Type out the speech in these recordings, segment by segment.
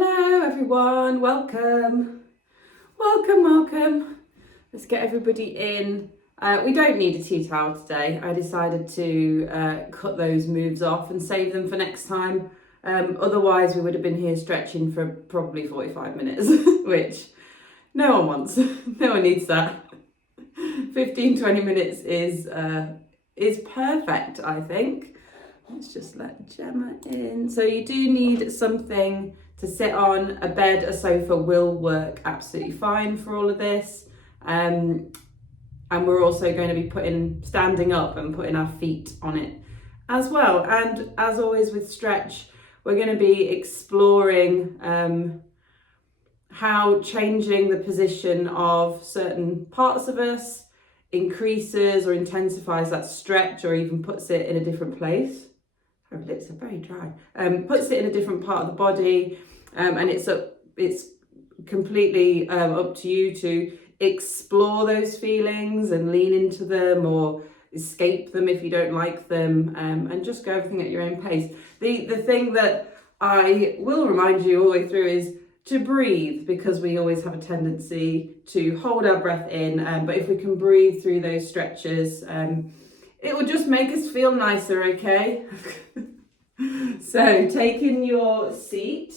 Hello everyone, welcome. Let's get everybody in. We don't need a tea towel today. I decided to cut those moves off and save them for next time. Otherwise we would have been here stretching for probably 45 minutes, which no one wants. No one needs that. 15-20 minutes is perfect, I think. Let's just let Gemma in. So you do need something to sit on. A bed, a sofa will work absolutely fine for all of this. And we're also going to be standing up and putting our feet on it as well. And as always with stretch, we're going to be exploring how changing the position of certain parts of us increases or intensifies that stretch, or even puts it in a different place. Her lips are very dry. Puts it in a different part of the body, and it's completely up to you to explore those feelings and lean into them or escape them if you don't like them, and just go everything at your own pace. The thing that I will remind you all the way through is to breathe, because we always have a tendency to hold our breath in, but if we can breathe through those stretches, it will just make us feel nicer, okay? So taking your seat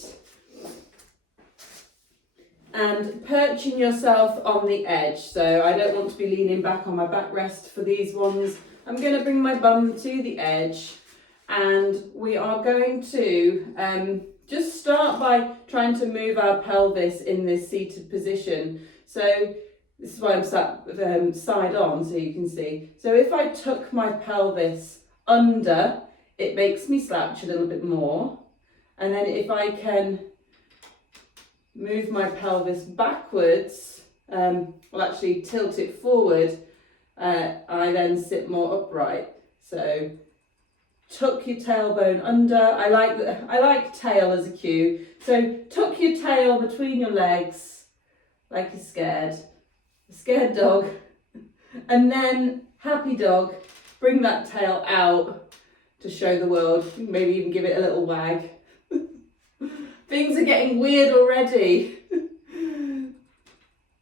and perching yourself on the edge. So I don't want to be leaning back on my backrest for these ones. I'm going to bring my bum to the edge, and we are going to just start by trying to move our pelvis in this seated position. So this is why I'm sat side on, so you can see. So if I tuck my pelvis under, it makes me slouch a little bit more. And then if I can move my pelvis backwards, well actually tilt it forward, I then sit more upright. So tuck your tailbone under. I like tail as a cue. So tuck your tail between your legs like you're scared. Scared dog, and then happy dog. Bring that tail out to show the world. Maybe even give it a little wag. Things are getting weird already.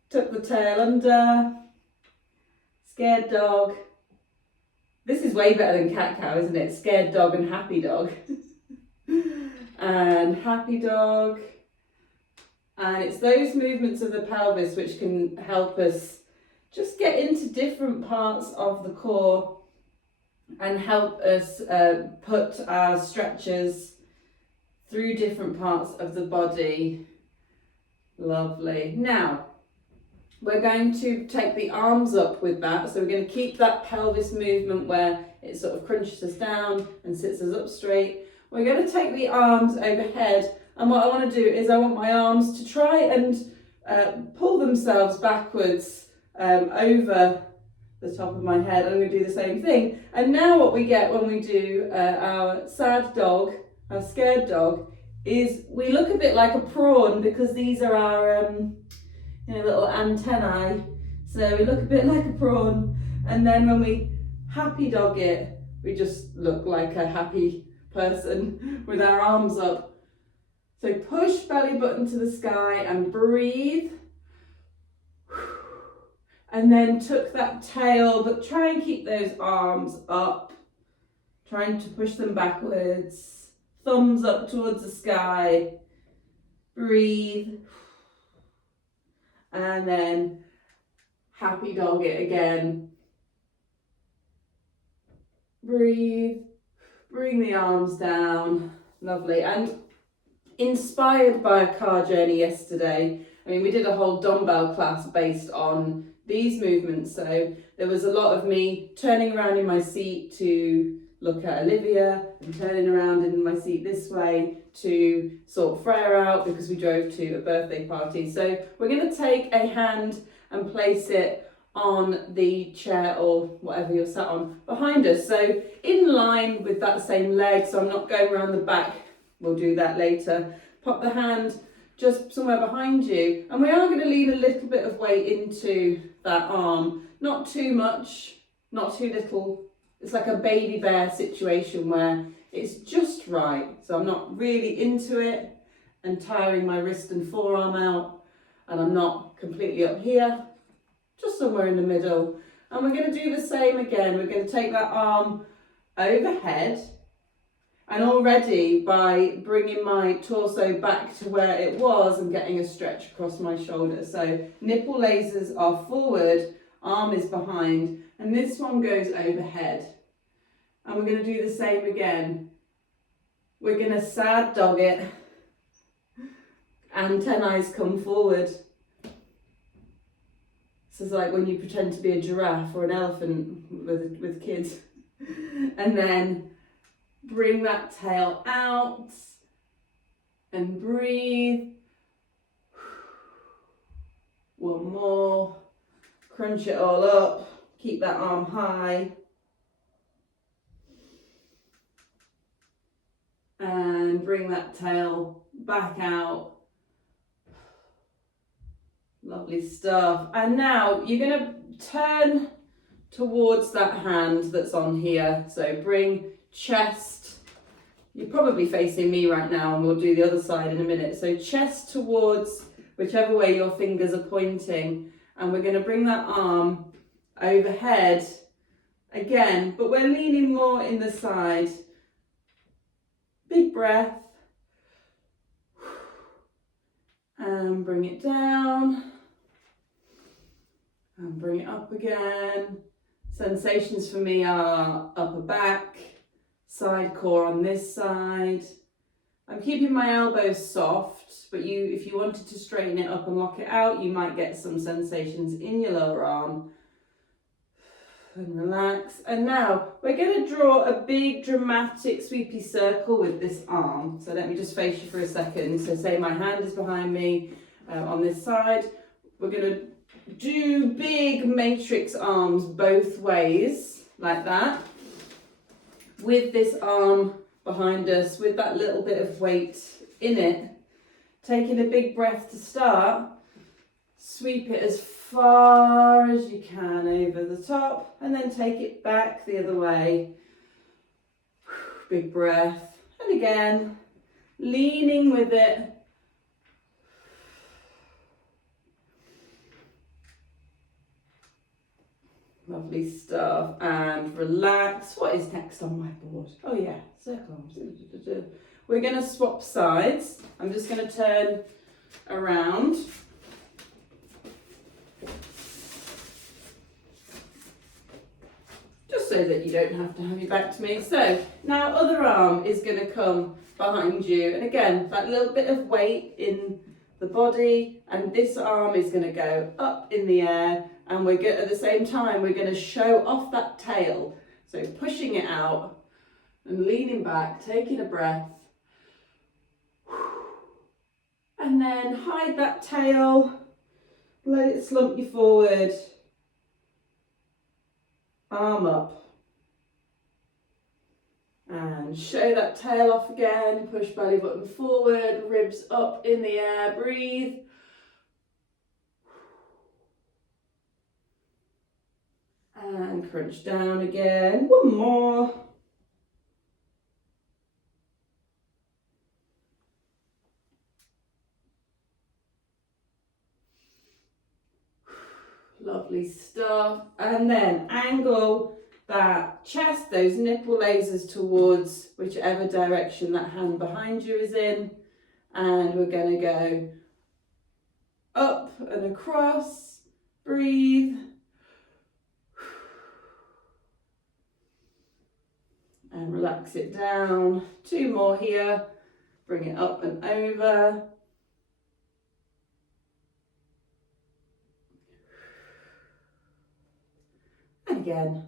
Tuck the tail under. Scared dog. This is way better than cat cow, isn't it? Scared dog and happy dog. And happy dog. And it's those movements of the pelvis which can help us just get into different parts of the core and help us put our stretches through different parts of the body. Lovely. Now, we're going to take the arms up with that. So we're going to keep that pelvis movement where it sort of crunches us down and sits us up straight. We're going to take the arms overhead. And what I want to do is I want my arms to try and pull themselves backwards over the top of my head. I'm going to do the same thing. And now what we get when we do our sad dog, our scared dog, is we look a bit like a prawn, because these are our little antennae. So we look a bit like a prawn. And then when we happy dog it, we just look like a happy person with our arms up. So push belly button to the sky and breathe. And then tuck that tail, but try and keep those arms up. Trying to push them backwards. Thumbs up towards the sky. Breathe. And then happy dog it again. Breathe. Bring the arms down. Lovely. And inspired by a car journey yesterday, we did a whole dumbbell class based on these movements. So there was a lot of me turning around in my seat to look at Olivia, and turning around in my seat this way to sort Freya out because we drove to a birthday party. So we're going to take a hand and place it on the chair or whatever you're sat on behind us. So in line with that same leg, so I'm not going around the back. We'll do that later. Pop the hand just somewhere behind you. And we are going to lean a little bit of weight into that arm. Not too much, not too little. It's like a baby bear situation where it's just right. So I'm not really into it, and tiring my wrist and forearm out, and I'm not completely up here, just somewhere in the middle. And we're going to do the same again. We're going to take that arm overhead, and already by bringing my torso back to where it was, I'm getting a stretch across my shoulder. So nipple lasers are forward, arm is behind, and this one goes overhead. And we're going to do the same again. We're going to sad dog it. Antennae come forward. This is like when you pretend to be a giraffe or an elephant with kids. And then bring that tail out and breathe. One more. Crunch it all up. Keep that arm high. And bring that tail back out. Lovely stuff. And now you're going to turn towards that hand that's on here. So bring chest. You're probably facing me right now, and we'll do the other side in a minute. So chest towards whichever way your fingers are pointing. And we're going to bring that arm overhead again, but we're leaning more in the side. Big breath. And bring it down. And bring it up again. Sensations for me are upper back, side core on this side. I'm keeping my elbows soft, but if you wanted to straighten it up and lock it out, you might get some sensations in your lower arm. And relax. And now we're going to draw a big dramatic sweepy circle with this arm. So let me just face you for a second. So say my hand is behind me on this side. We're going to do big matrix arms both ways like that, with this arm behind us, with that little bit of weight in it. Taking a big breath to start. Sweep it as far as you can over the top, and then take it back the other way. Big breath. And again, leaning with it. Lovely stuff. And relax. What is next on my board? Oh yeah, circle arms. We're going to swap sides. I'm just going to turn around. Just so that you don't have to have your back to me. So now other arm is going to come behind you. And again, that little bit of weight in the body. And this arm is going to go up in the air. And we're going, at the same time, we're going to show off that tail. So pushing it out and leaning back, taking a breath. And then hide that tail. Let it slump you forward. Arm up. And show that tail off again. Push belly button forward, ribs up in the air. Breathe. And crunch down again. One more. Lovely stuff. And then angle that chest, those nipple lasers towards whichever direction that hand behind you is in. And we're going to go up and across. Breathe. And relax it down. Two more here. Bring it up and over. And again.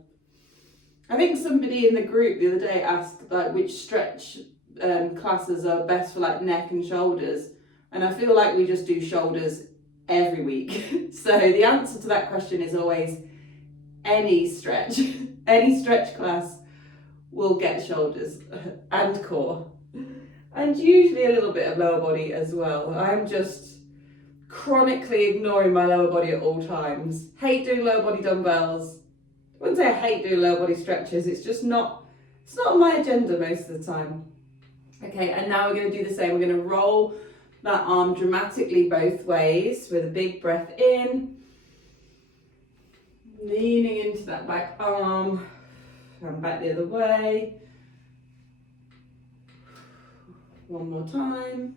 I think somebody in the group the other day asked like which stretch classes are best for like neck and shoulders. And I feel like we just do shoulders every week. So the answer to that question is always any stretch. Any stretch class will get shoulders and core, and usually a little bit of lower body as well. I'm just chronically ignoring my lower body at all times. Hate doing lower body dumbbells. I wouldn't say I hate doing lower body stretches, it's just not, it's not on my agenda most of the time. Okay, and now we're going to do the same. We're going to roll that arm dramatically both ways with a big breath in, leaning into that back arm, and back the other way. One more time.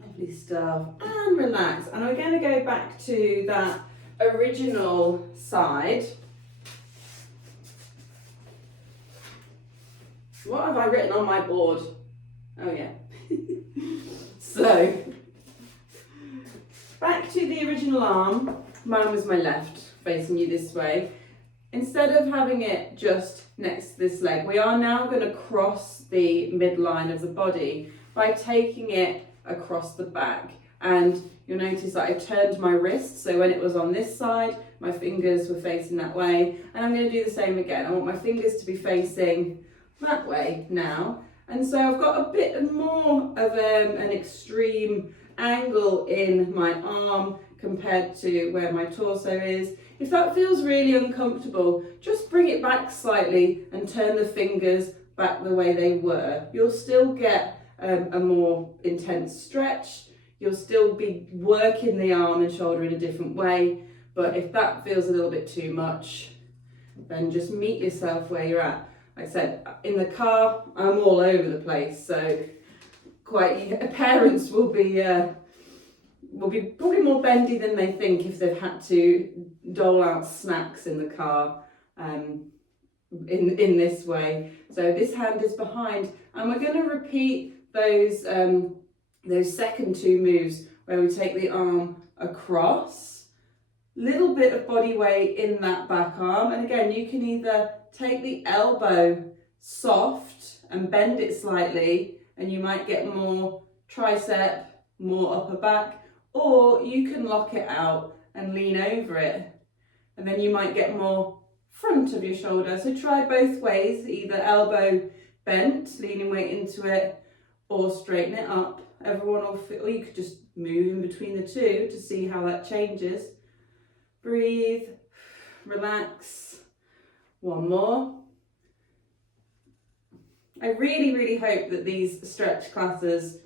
Lovely stuff. And relax. And we're going to go back to that original side. What have I written on my board? Oh yeah. So, back to the original arm. Mine was my left, facing you this way. Instead of having it just next to this leg, we are now going to cross the midline of the body by taking it across the back. And you'll notice that I turned my wrist, so when it was on this side, my fingers were facing that way. And I'm going to do the same again. I want my fingers to be facing that way now. And so I've got a bit more of an extreme angle in my arm compared to where my torso is. If that feels really uncomfortable, just bring it back slightly and turn the fingers back the way they were. You'll still get a more intense stretch. You'll still be working the arm and shoulder in a different way. But if that feels a little bit too much, then just meet yourself where you're at. Like I said, in the car, I'm all over the place. So parents will be probably more bendy than they think if they've had to dole out snacks in the car in this way. So this hand is behind, and we're going to repeat those second two moves where we take the arm across, little bit of body weight in that back arm, and again you can either take the elbow soft and bend it slightly, and you might get more tricep, more upper back, or you can lock it out and lean over it, and then you might get more front of your shoulder. So try both ways, either elbow bent, leaning weight into it, or straighten it up. Everyone will feel, or you could just move in between the two to see how that changes. Breathe, relax. One more. I really, really hope that these stretch classes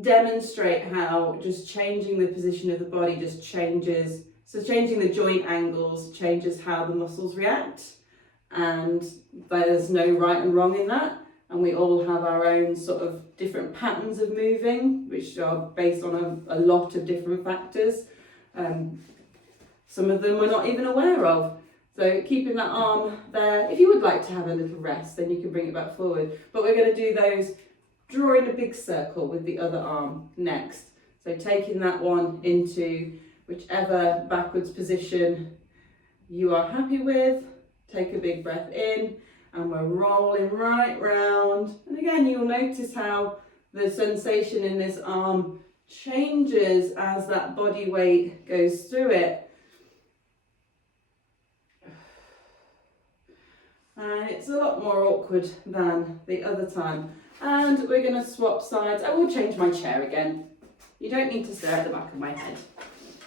demonstrate how just changing the position of the body just changes. So changing the joint angles changes how the muscles react, and there's no right and wrong in that. And we all have our own sort of different patterns of moving, which are based on a lot of different factors. Some of them we're not even aware of. So keeping that arm there, if you would like to have a little rest, then you can bring it back forward. But we're going to do those, drawing a big circle with the other arm next. So taking that one into whichever backwards position you are happy with. Take a big breath in, and we're rolling right round. And again, you'll notice how the sensation in this arm changes as that body weight goes through it. And it's a lot more awkward than the other time. And we're going to swap sides. I will change my chair again. You don't need to stare at the back of my head.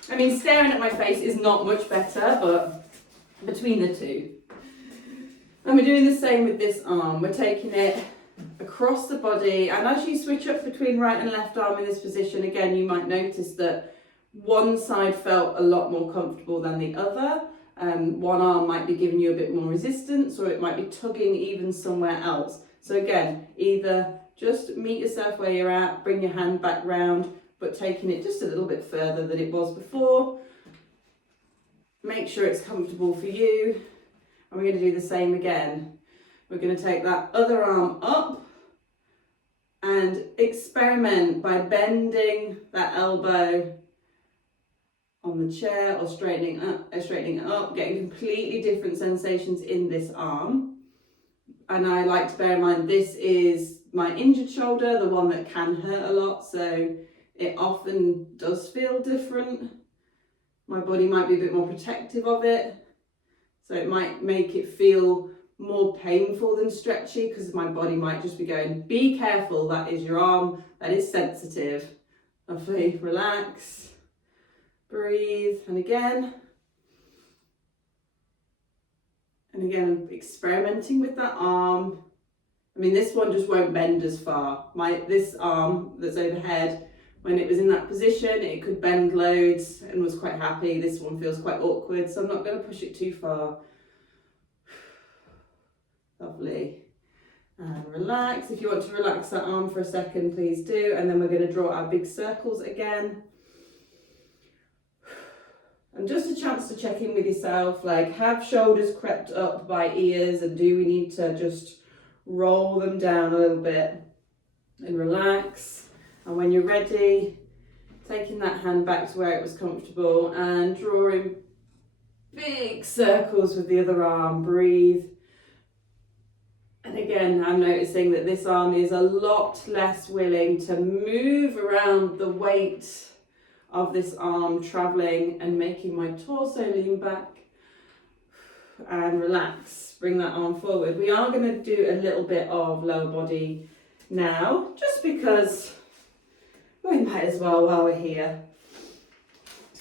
I mean, staring at my face is not much better, but between the two. And we're doing the same with this arm. We're taking it across the body, and as you switch up between right and left arm in this position, again, you might notice that one side felt a lot more comfortable than the other. One arm might be giving you a bit more resistance, or it might be tugging even somewhere else. So again, either just meet yourself where you're at, bring your hand back round, but taking it just a little bit further than it was before. Make sure it's comfortable for you. And we're going to do the same again. We're going to take that other arm up and experiment by bending that elbow on the chair or straightening it up, getting completely different sensations in this arm. And I like to bear in mind, this is my injured shoulder, the one that can hurt a lot, so it often does feel different. My body might be a bit more protective of it, so it might make it feel more painful than stretchy, because my body might just be going, be careful, that is your arm, that is sensitive. Lovely, relax, breathe, and again. And again, I'm experimenting with that arm. I mean, this one just won't bend as far. This arm that's overhead, when it was in that position, it could bend loads and was quite happy. This one feels quite awkward, so I'm not going to push it too far. Lovely. And relax. If you want to relax that arm for a second, please do. And then we're going to draw our big circles again. And just a chance to check in with yourself, like, have shoulders crept up by ears, and do we need to just roll them down a little bit and relax? And when you're ready, taking that hand back to where it was comfortable and drawing big circles with the other arm. Breathe. And again, I'm noticing that this arm is a lot less willing to move around the weight of this arm, traveling and making my torso lean back. And relax, bring that arm forward. We are going to do a little bit of lower body now, just because we might as well while we're here.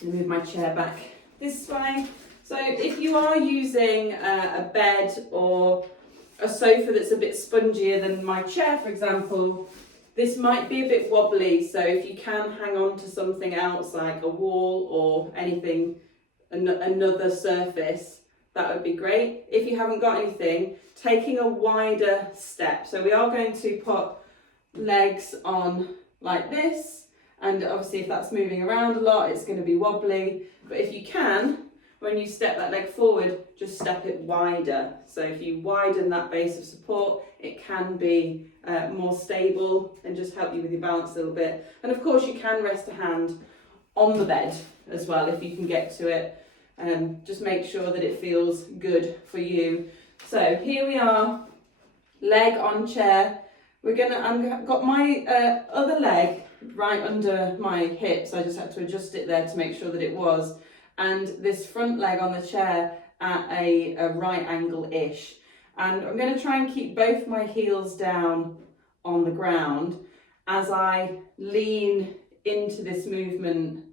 I'm going to move my chair back this way. So if you are using a bed or a sofa that's a bit spongier than my chair, for example, this might be a bit wobbly, so if you can hang on to something else like a wall or anything, another surface, that would be great. If you haven't got anything, taking a wider step. So we are going to put legs on like this, and obviously if that's moving around a lot, it's going to be wobbly. But if you can, when you step that leg forward, just step it wider. So if you widen that base of support, it can be more stable and just help you with your balance a little bit. And of course you can rest a hand on the bed as well if you can get to it. Just make sure that it feels good for you. So here we are, leg on chair. I've got my other leg right under my hips. I just had to adjust it there to make sure that it was. And this front leg on the chair at a right angle-ish. And I'm going to try and keep both my heels down on the ground as I lean into this movement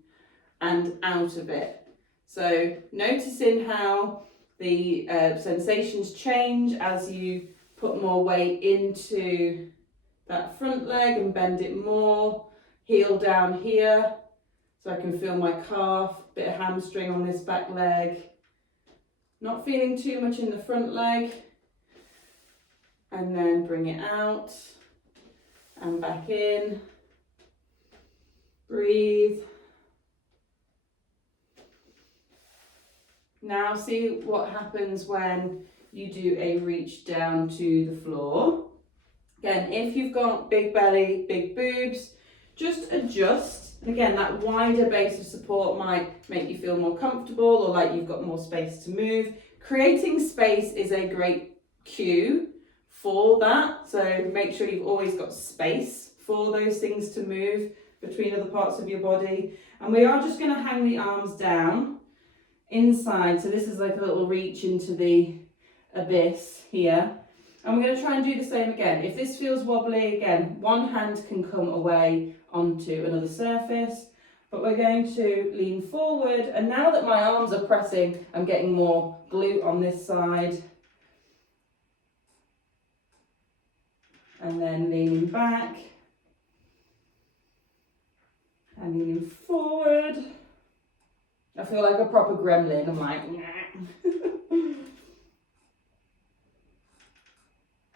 and out of it. So noticing how the sensations change as you put more weight into that front leg and bend it more. Heel down here so I can feel my calf, bit of hamstring on this back leg. Not feeling too much in the front leg. And then bring it out and back in. Breathe. Now see what happens when you do a reach down to the floor. Again, if you've got big belly, big boobs, just adjust. Again, that wider base of support might make you feel more comfortable or like you've got more space to move. Creating space is a great cue for that. So make sure you've always got space for those things to move between other parts of your body. And we are just going to hang the arms down inside. So this is like a little reach into the abyss here. And we're going to try and do the same again. If this feels wobbly, again, one hand can come away onto another surface, but we're going to lean forward. And now that my arms are pressing, I'm getting more glute on this side. And then leaning back and leaning forward. I feel like a proper gremlin. I'm like,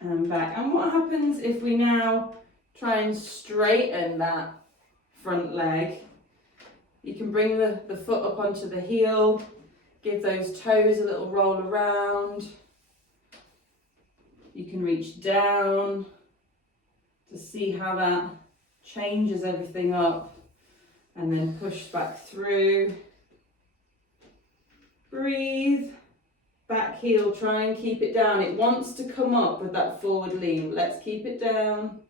and back. And what happens if we now try and straighten that front leg? You can bring the foot up onto the heel, give those toes a little roll around. You can reach down to see how that changes everything up, and then push back through. Breathe. Back heel, try and keep it down. It wants to come up with that forward lean. Let's keep it down.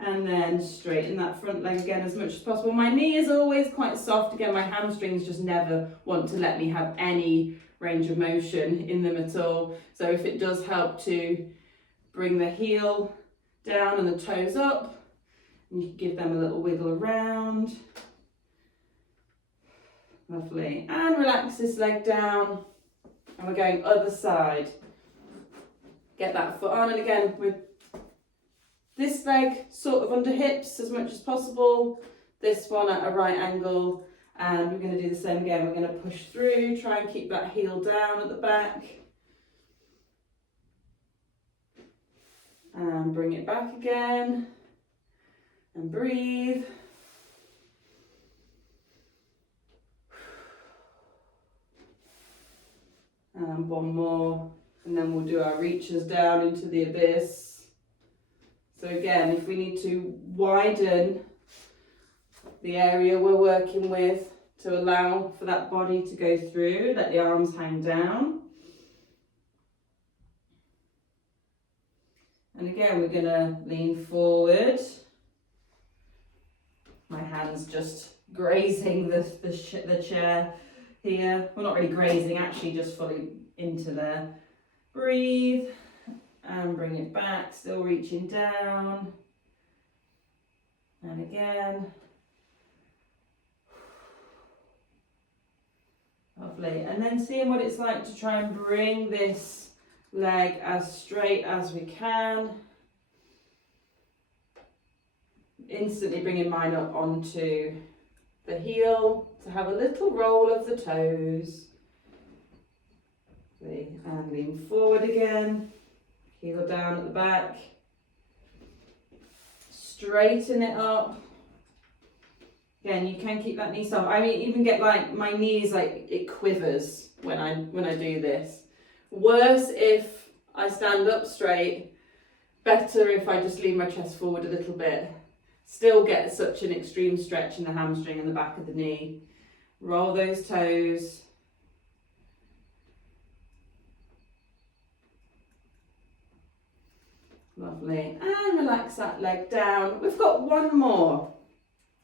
And then straighten that front leg again as much as possible. My knee is always quite soft. Again, my hamstrings just never want to let me have any range of motion in them at all. So if it does help to bring the heel down and the toes up, you can give them a little wiggle around. Lovely. And relax this leg down. And we're going other side. Get that foot on, and again, with this leg sort of under hips as much as possible, this one at a right angle, and we're going to do the same again. We're going to push through, try and keep that heel down at the back. And bring it back again, and breathe. And one more, and then we'll do our reaches down into the abyss. So again, if we need to widen the area we're working with to allow for that body to go through, let the arms hang down. And again, we're going to lean forward. My hand's just grazing the chair here. Well, not really grazing, actually just fully into there. Breathe and bring it back, still reaching down. And again. Lovely. And then seeing what it's like to try and bring this leg as straight as we can. Instantly bringing mine up onto the heel to have a little roll of the toes. And lean forward again, heel down at the back. Straighten it up. Again, you can keep that knee soft. I mean, even get like my knees, like it quivers when I do this. Worse if I stand up straight. Better if I just lean my chest forward a little bit. Still get such an extreme stretch in the hamstring and the back of the knee. Roll those toes. Lovely. And relax that leg down. We've got one more.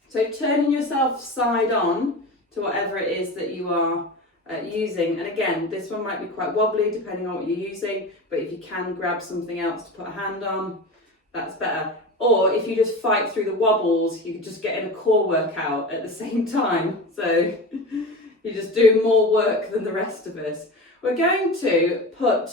So turning yourself side on to whatever it is that you are using. And again, this one might be quite wobbly depending on what you're using, but if you can grab something else to put a hand on, that's better. Or if you just fight through the wobbles, you could just get in a core workout at the same time. So you're just doing more work than the rest of us. We're going to put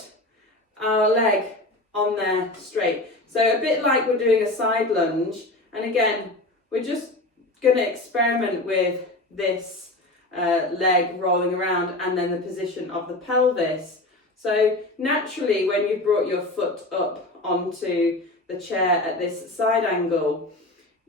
our leg on there straight. So a bit like we're doing a side lunge. And again, we're just going to experiment with this leg rolling around and then the position of the pelvis. So naturally, when you've brought your foot up onto the chair at this side angle,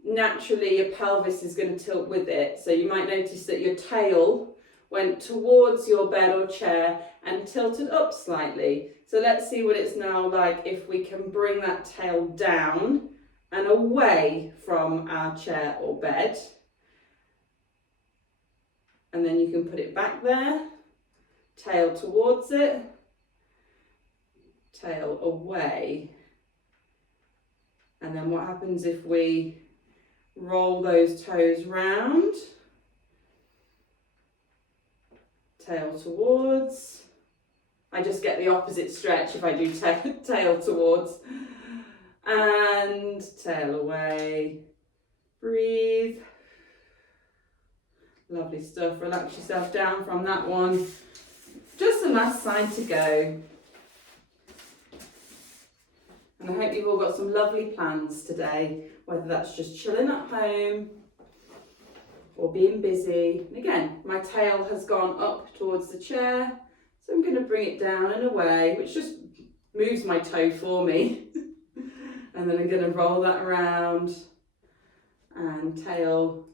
naturally your pelvis is going to tilt with it. So you might notice that your tail went towards your bed or chair and tilted up slightly. So let's see what it's now like if we can bring that tail down and away from our chair or bed. And then you can put it back there, tail towards it, tail away. And then what happens if we roll those toes round, tail towards. I just get the opposite stretch if I do tail towards. And tail away. Breathe. Lovely stuff. Relax yourself down from that one. Just the last side to go. And I hope you've all got some lovely plans today, whether that's just chilling at home or being busy. And again, my tail has gone up towards the chair, so I'm going to bring it down and away, which just moves my toe for me. And then I'm going to roll that around and tail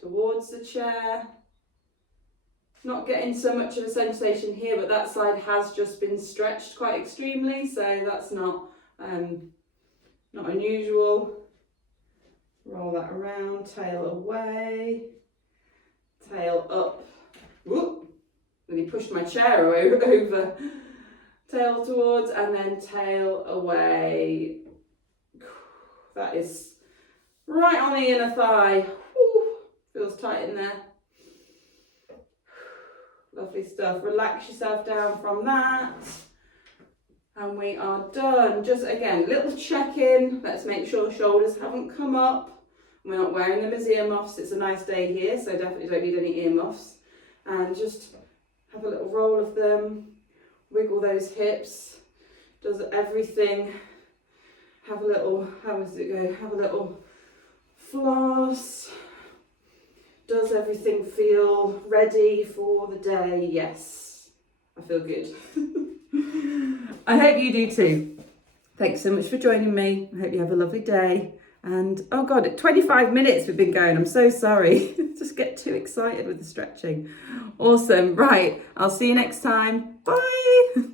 towards the chair. Not getting so much of a sensation here, but that side has just been stretched quite extremely, so that's not unusual. Roll that around, tail away, tail up. Whoop! Really pushed my chair over. Tail towards and then tail away. That is right on the inner thigh. Whew, feels tight in there. Lovely stuff. Relax yourself down from that. And we are done. Just again, little check-in. Let's make sure the shoulders haven't come up. We're not wearing them as earmuffs. It's a nice day here, so definitely don't need any earmuffs. And just have a little roll of them. wiggle those hips, does everything. Have a little, how does it go? Have a little floss. Does everything feel ready for the day? Yes, I feel good. I hope you do too. Thanks so much for joining me. I hope you have a lovely day. And oh God, 25 minutes we've been going. I'm so sorry. Just get too excited with the stretching. Awesome. Right. I'll see you next time. Bye.